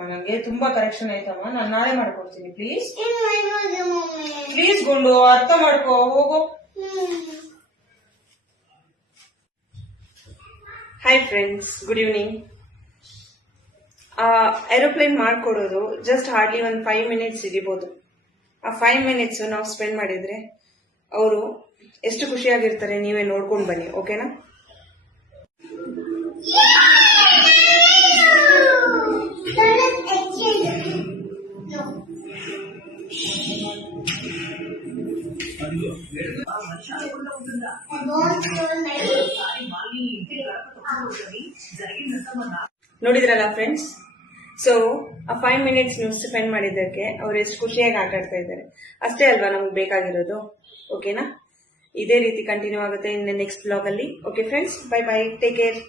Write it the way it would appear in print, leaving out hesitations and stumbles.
ನನಗೆ ತುಂಬಾ ಕರೆಕ್ಷನ್ ಆಯ್ತಮ್ಮ, ನಾನು ನಾಳೆ ಮಾಡ್ಕೊಡ್ತೀನಿ. ಪ್ಲೀಸ್ ಪ್ಲೀಸ್ ಗುಂಡು, ಅರ್ಥ ಮಾಡ್ಕೋ, ಹೋಗು. Hi friends, good evening. Aeroplane ಮಾಡ್ಕೊಡೋದು just hardly ಒಂದು 5 ಮಿನಿಟ್ಸ್ ಹಿಡಿಬಹುದು. ಆ 5 ಮಿನಿಟ್ಸ್ ನಾವು ಸ್ಪೆಂಡ್ ಮಾಡಿದ್ರೆ ಅವರು ಎಷ್ಟು ಖುಷಿಯಾಗಿರ್ತಾರೆ ನೀವೇ ನೋಡ್ಕೊಂಡು ಬನ್ನಿ, ಓಕೆನಾ? ನೋಡಿದ್ರಲ್ಲ ಫ್ರೆಂಡ್ಸ್, ಸೊ ಆ 5 ಮಿನಿಟ್ಸ್ ನೀವು ಸ್ಪೆಂಡ್ ಮಾಡಿದ್ದಕ್ಕೆ ಅವ್ರು ಎಷ್ಟು ಖುಷಿಯಾಗಿ ಆಟ ಆಡ್ತಾ ಇದ್ದಾರೆ. ಅಷ್ಟೇ ಅಲ್ವಾ ನಮ್ಗೆ ಬೇಕಾಗಿರೋದು, ಓಕೆನಾ? ಇದೇ ರೀತಿ ಕಂಟಿನ್ಯೂ ಆಗುತ್ತೆ ಇನ್ ನೆಕ್ಸ್ಟ್ ಬ್ಲಾಗ್ ಅಲ್ಲಿ. Okay friends, bye bye, take care.